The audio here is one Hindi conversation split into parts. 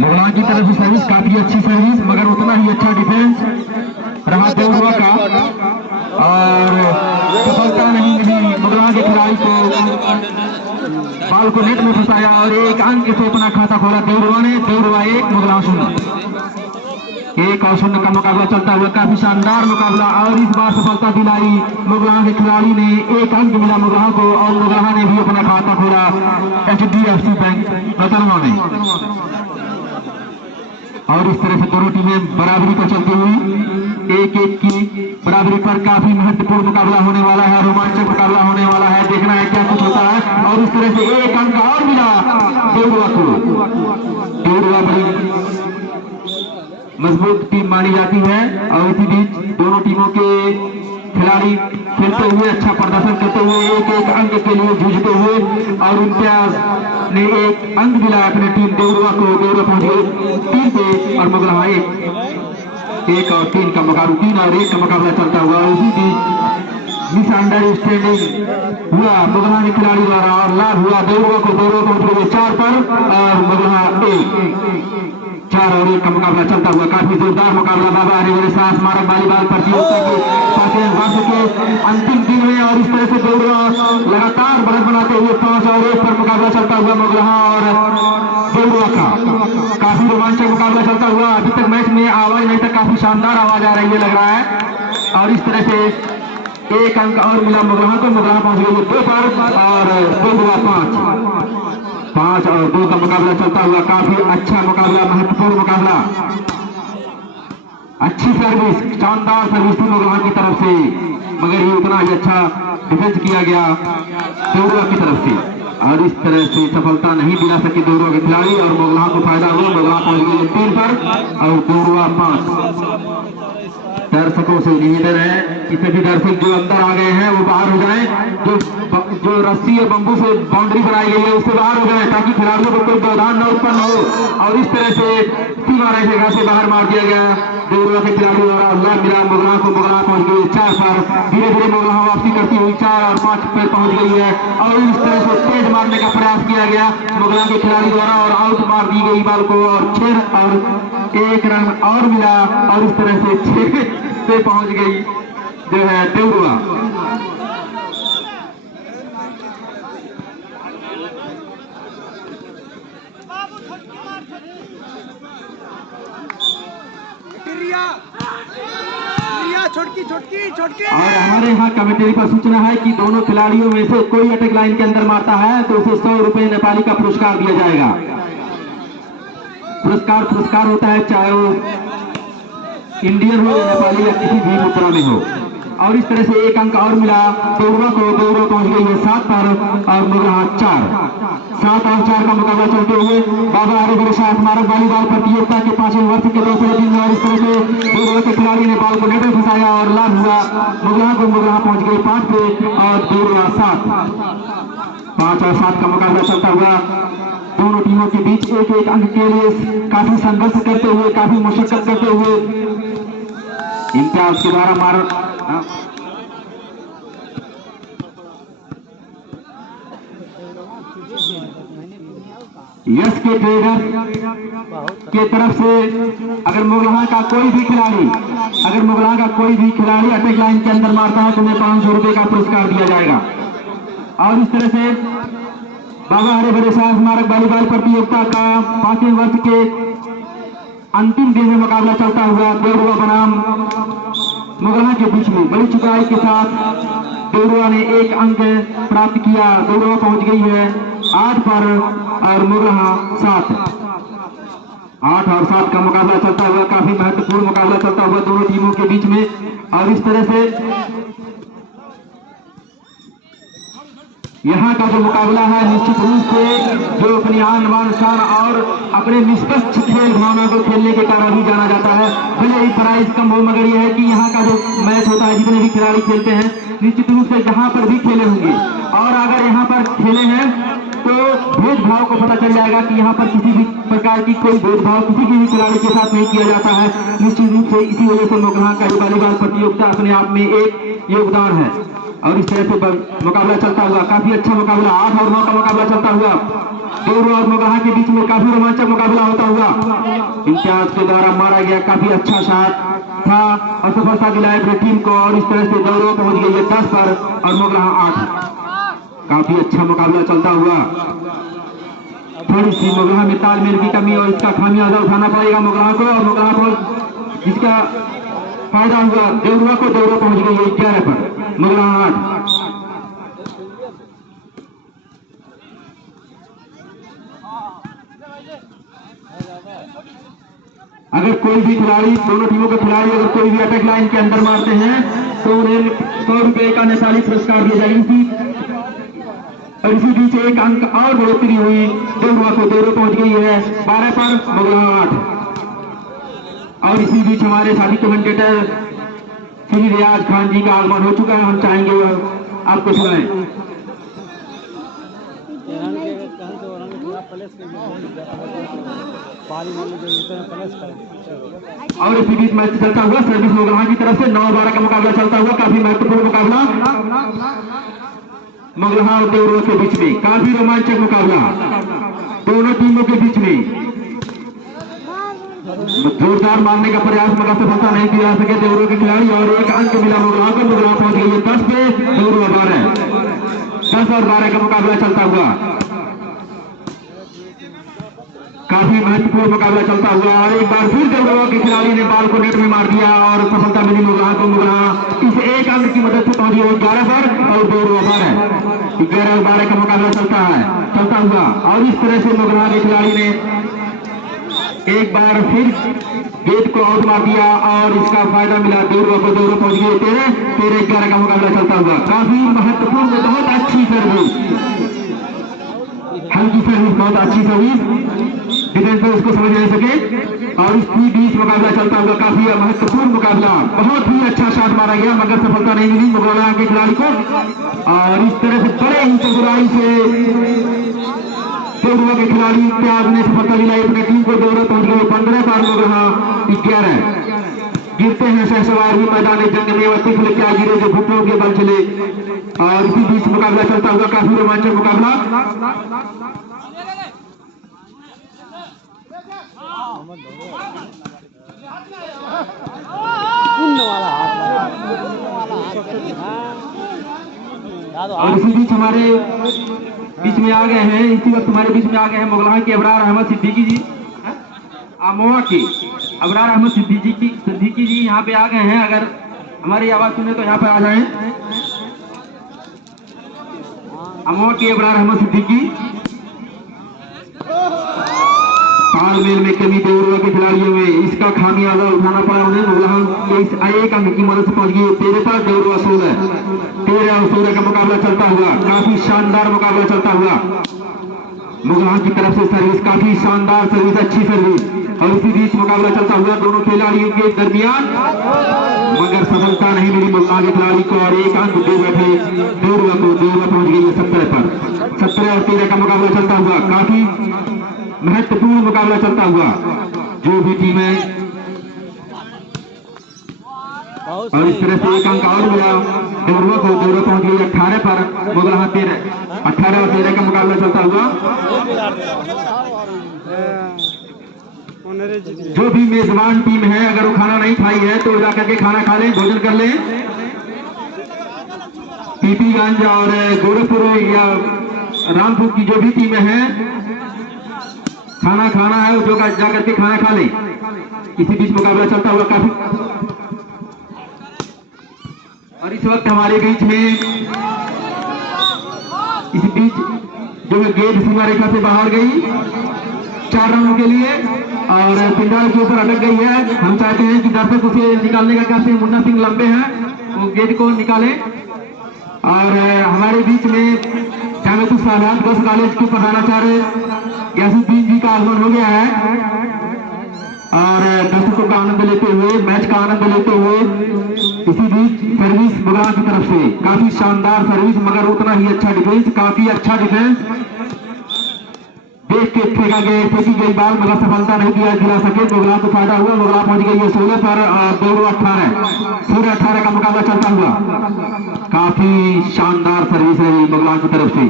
मुगलान की तरफ से सर्विस काफी अच्छी सर्विस, मगर उतना ही अच्छा डिफेंस रहा देवरुआ का और सफलता नहीं मिली। मुगलान के खिलाड़ी को बॉल को नेट में फंसाया और एक अंक से अपना खाता खोला देवरुआ ने। देवरुआ 1 मुगलान 0। 1 और 0 का मुकाबला चलता हुआ काफी शानदार मुकाबला और इस बार सफलता दिलाई मुगलान के खिलाड़ी ने। 1 अंक मिला मुगलान को और मुगलान ने भी अपना खाता खोला HDFC बैंक रतनवा में। और इस तरह से दोनों टीमें बराबरी पर चलती हुई 1-1 की बराबरी पर काफी महत्वपूर्ण मुकाबला होने वाला है, रोमांचक मुकाबला होने वाला है। देखना है क्या कुछ होता है। और इस तरह से 1 अंक और मिला देवरुआ को। देवरुआ बड़ी मजबूत टीम मानी जाती है और इसी बीच दोनों टीमों के खिलाड़ी खेलते हुए अच्छा प्रदर्शन करते हुए 1-1 अंक के लिए जूझते हुए और इम्तियाज ने 1 अंक दिलाया अपनी टीम देवरुआ को। देवरुआ पहुंच गई 3 पे और मुगलहा 1 और 3 का मुकाबला 3 और 1 का मुकाबला चलता हुआ। उसी बीच मिसअंडरस्टैंडिंग हुआ मुगलहा के खिलाड़ी द्वारा और लाभ हुआ देवरुआ को। देवरुआ पहुंच गए 4 पर और मुगलहा 1। 4 और 1 का मुकाबला चलता हुआ काफी जोरदार मुकाबला बाबा हरिवंश स्मारक वॉलीबॉल प्रतियोगिता के 5वें वर्ष के अंतिम दिन में। और इस तरह से देवरुआ लगातार बढ़त बनाते हुए 5 और 1 पर मुकाबला चलता हुआ मुगलहा और देवरुआ का काफी रोमांचक मुकाबला चलता हुआ। अभी तक मैच में आवाज नहीं था, काफी शानदार आवाज आ रही है लग रहा है। और इस तरह से 1 अंक और मिला मुगलहा को। मुगलहा पहुंच गई 2 पर और देवरुआ 5 और 2 का मुकाबला चलता हुआ काफी अच्छा मुकाबला, महत्वपूर्ण मुकाबला। अच्छी सर्विस, शानदार सर्विस थी मुगलहा की तरफ से, मगर ये उतना ही अच्छा डिफेंस किया गया देवरुआ की तरफ से और इस तरह से सफलता नहीं दिला सके देवरुआ के खिलाड़ी और मुगलहा को फायदा हुआ। मुगलहा पहुंच गई 3 पर और देवरुआ 5। दर्शकों से निवेदन है कि सभी दर्शक जो अंदर आ गए हैं वो बाहर हो जाएं। जो रस्सी और बंबू से बाउंड्री बनाई गई है उससे बाहर हो जाए ताकि खिलाड़ियों को कोई व्यवधान न उत्पन्न हो। और इस तरह से सीमा रेखा से बाहर मार दिया गया देवरुआ के खिलाड़ियों द्वारा। लाभ मिला मुगलहा को। मुगलहा पहुंच गई 4 पर। धीरे धीरे मुगलहा वापसी करती हुई 4 और 5 पर पहुंच गई है और इस तरह से तेज मारने का प्रयास किया गया मुगलहा के खिलाड़ी द्वारा और आउट मार दी गई बॉल को और 6 और 1 रन और मिला और इस तरह से 6 पे पहुंच गई जो है देवरुआ। और हमारे यहाँ कमेटी पर सूचना है कि दोनों खिलाड़ियों में से कोई अटैक लाइन के अंदर मारता है तो उसे 100 रुपए नेपाली का पुरस्कार दिया जाएगा। पुरस्कार होता है चाहे वो इंडियन हो, नेपाली या किसी भी मुद्रा में हो। और इस तरह से 1 अंक और मिला देवरुआ को। देवरुआ पहुंच गई है 7 पर और मुगलहा 4। 7 और 4 का मुकाबला चलते हुए बाबा हरिवंश स्मारक वॉलीबॉल प्रतियोगिता के 5वें वर्ष के 2 दिन में और इस तरह से देवरुआ के खिलाड़ी ने बॉल को नेट में फंसाया और लाभ हुआ मुगलहा को। मुगलहा पहुंच गई 5 पे और देवरुआ 7। 5 और 7 का मुकाबला चलता हुआ दोनों टीमों के बीच 1-1 अंक के लिए काफी संघर्ष करते हुए, काफी मशक्कत करते हुए इम्तियाज के द्वारा मार यस के ट्रेडर के तरफ से अगर मुगलहा का कोई भी खिलाड़ी अटैक लाइन के अंदर मारता है तो उन्हें 500 रुपए का पुरस्कार दिया जाएगा। और इस तरह से बाबा हरिवंश स्मारक वॉलीबॉल प्रतियोगिता का 5वें वर्ष के अंतिम दिन में मुकाबला चलता हुआ देवरुआ बनाम मुगलहा के बीच में बड़ी चुकाई के साथ देवरुआ ने 1 अंक प्राप्त किया। देवरुआ पहुंच गई है 8 पर और मुगलहा 7। 8 और 7 का मुकाबला चलता हुआ काफी महत्वपूर्ण मुकाबला चलता हुआ दोनों टीमों के बीच में। और इस तरह से यहाँ का जो मुकाबला है निश्चित रूप से जो अपनी आन बान शान और अपने निष्पक्ष खेल भावना को खेलने के कारण ही जाना जाता है। भले ही प्राइस कम हो मगर यह है कि यहाँ का जो मैच होता है जितने भी खिलाड़ी खेलते हैं निश्चित रूप से जहाँ पर भी खेले होंगे और अगर यहाँ पर खेले हैं तो भेदभाव को पता चल जाएगा कि यहाँ पर किसी भी प्रकार की कोई भेदभाव किसी भी खिलाड़ी के साथ नहीं किया जाता है निश्चित रूप से। इसी वजह से मुगलहा का वॉलीबॉल प्रतियोगिता अपने आप में एक योगदान है। और इस तरह से मुकाबला चलता हुआ काफी अच्छा मुकाबला 8 और 9 का मुकाबला चलता हुआ देवरू और मुगलहा के बीच में काफी रोमांचक मुकाबला होता हुआ इम्तियाज के द्वारा मारा गया काफी अच्छा शॉट था और सफलता दिलाई अपनी टीम को। और इस तरह से देवरू पहुंच गई है 10 पर और मुगलहा 8। काफी अच्छा मुकाबला चलता हुआ। थोड़ी सी मुगलहा में तालमेल की कमी और इसका खामियाजा उठाना पड़ेगा मुगलहा को। और मुगलहा को जिसका फायदा हुआ देवरुआ को। देवरुआ पहुंच गई है 11 पर, मुगलहा 8। अगर कोई भी खिलाड़ी, दोनों टीमों के खिलाड़ी अगर कोई भी अटैक लाइन के अंदर मारते हैं तो उन्हें 100 रुपए का नेपाली पुरस्कार दिया जाएगा। और इसी बीच एक अंक और बढ़ोतरी हुई देवरुआ को। देवरुआ पहुंच गई है 12 पर, मुगलहा 8। और इसी बीच हमारे साथी कमेंटेटर श्री रियाज खान जी का आगमन हो चुका है। हम चाहेंगे आपको सुनाएं। और इसी बीच मैच चलता हुआ सर्विस मुगलहा की तरफ से 9-12 का मुकाबला चलता हुआ। काफी महत्वपूर्ण मुकाबला मुगलहा और देवरुआ के बीच में। काफी रोमांचक मुकाबला दोनों टीमों के बीच में। जोरदार मारने का प्रयास मगर सफलता नहीं दिया सके देवरुआ के खिलाड़ी। और एक अंक मिला मुगलहा को। मुगलहा पहुंच गई है 10 पे, देवरुआ 12। 10 और 12 का मुकाबला चलता हुआ। काफी महत्वपूर्ण मुकाबला चलता हुआ। और एक बार फिर देवरुआ के खिलाड़ी ने बॉल को नेट में मार दिया और सफलता मिली मुगलहा को। मुगलहा इस एक अंक की मदद से पहुंची है 11 पर और देवरुआ 12। 11 और 12 का मुकाबला चलता हुआ। और इस तरह से मुगलहा के खिलाड़ी ने एक बार फिर गेट को आउट मार दिया और इसका फायदा मिला देवरुआ को। देवरुआ पहुंच गई 13-11 का मुकाबला चलता हुआ। काफी महत्वपूर्ण, बहुत अच्छी सर्विस, हल्की सर्विस, बहुत अच्छी सर्विस। डिफेंस में उसको समझ नहीं सके। और इसी बीच मुकाबला चलता हुआ। काफी महत्वपूर्ण मुकाबला, बहुत ही अच्छा शॉट मारा गया मगर सफलता नहीं मिली मुगलहा के खिलाड़ी को। और इस तरह से बड़े ही चतुराई से देवरुआ के खिलाड़ी इम्तियाज ने सफलता दिलाई अपनी टीम को। देवरुआ पहुंच गए 15 पर, मुगलहा 11। गिरते हैं शहसवार भी मैदान जंग में, तिफल क्या गिरे जो घुटनों के बल चले। और इसी बीच मुकाबला चलता हुआ। काफी रोमांचक मुकाबला। और इसी बीच हमारे बीच में आ गए हैं, इसी वक्त हमारे बीच में आ गए हैं मुगलहा के अबरार अहमद सिद्दीकी जी। अमोहा के अबरार अहमद सिद्दीकी जी यहाँ पे आ गए हैं। अगर हमारी आवाज सुने तो यहाँ पे आ जाएं। अमोहा के अबरार अहमद सिद्दीकी। तालमेल में कमी देवरुआ के खिलाड़ियों में, इसका खामियाजा उठाना पड़ा उन्हें। मुगलहा इस एक अंक की मदद से पहुंच गई 13 पर, देवरुआ 16। 13 और 16 का मुकाबला चलता हुआ। काफी शानदार मुकाबला चलता हुआ। मुगलहा की तरफ से सर्विस, काफी शानदार सर्विस, अच्छी सर्विस। और इसी बीच मुकाबला चलता हुआ दोनों खिलाड़ियों के दरमियान मगर सफलता नहीं मिली मुगलहा के खिलाड़ी को। और एक अंक दे बैठे देवरुआ को। देवरुआ पहुंच गई है 17 पर। 17 और 13 का मुकाबला चलता हुआ। काफी महत्वपूर्ण मुकाबला चलता हुआ। जो भी टीमें, और इस तरह से एक अंक और मिला देवरुआ को। देवरुआ पहुंच गई 18 पर, मुगलहा 13। 18 और 13 का मुकाबला चलता हुआ। जो भी मेजबान टीम है अगर वो खाना नहीं खाई है तो जाकर के खाना खा लें, भोजन कर लें। पीपीगंज और गोरखपुर या रामपुर की जो भी टीमें हैं, खाना है जो जाकर के खाना खा लें। इसी बीच मुकाबला चलता हुआ काफी। और इस वक्त हमारे बीच में, इस बीच जो गेंद सीमा रेखा से बाहर गई 4 राउंड के लिए और पिंडाल के ऊपर अटक गई है। हम चाहते हैं कि दर्शक उसे निकालने का कैसे, मुन्ना सिंह लंबे हैं, वो गेंद को निकालें। और हमारे बीच में जामियातुल सालात गर्ल्स कॉलेज के प्रधानाचार्य यासुद्दीन जी का आगमन हो गया है। और दर्शकों का आनंद लेते हुए, मैच का आनंद लेते हुए इसी बीच सर्विस मुगलहा की तरफ से काफी शानदार सर्विस मगर उतना ही अच्छा डिफेंस, काफी अच्छा डिफेंस। देख के फेंकी गई बॉल मगर सफलता नहीं दिला सके। मुगलहा को फायदा हुआ। मुगलहा पहुंच गई है 16 पर और देवरुआ 18। 16-18 का मुकाबला चलता हुआ। काफी शानदार सर्विस रही मुगलहा की तरफ से।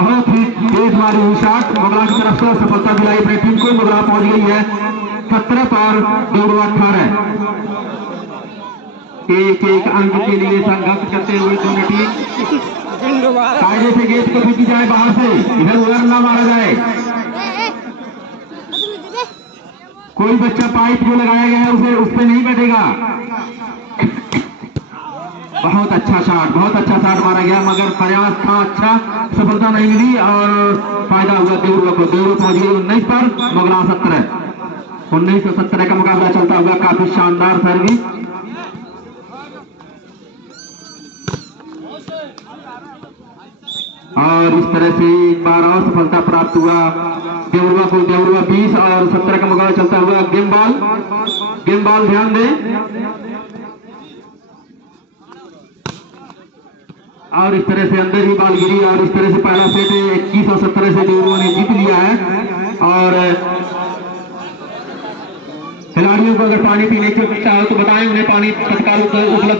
बहुत ही तेज मारी हुई शॉट मुगला की तरफ से सफलता दिलाई अपनी टीम को। मुगला पहुंच गई है 17 पर देवरुआ 18। एक अंक के लिए संघर्ष करते हुए दोनों टीम कायदे से गेंद को फेंकी जाए बाहर से, इधर उधर ना मारा जाए। कोई बच्चा पाइप जो लगाया गया है उसे उस पर नहीं बैठेगा। बहुत अच्छा शॉट मारा गया मगर प्रयास था अच्छा, सफलता नहीं मिली और फायदा हुआ देवरुआ को। देवरुआ पहुंच गई 19 पर, मुगला 17। 1917 का मुकाबला चलता हुआ, काफी शानदार सर्विस। और इस तरह से एक बार और सफलता प्राप्त हुआ देवरुआ को। देवरुआ 20 और 17 का मुकाबला चलता हुआ। गेम बॉल ध्यान दें। और इस तरह से अंदर ही बॉल गिरी और इस तरह से पहला सेट 21 और 17 से देवरुआ ने जीत लिया है। और खिलाड़ियों को अगर पानी पीने की इच्छा हो तो बताएं, उन्हें पानी तत्काल उपलब्ध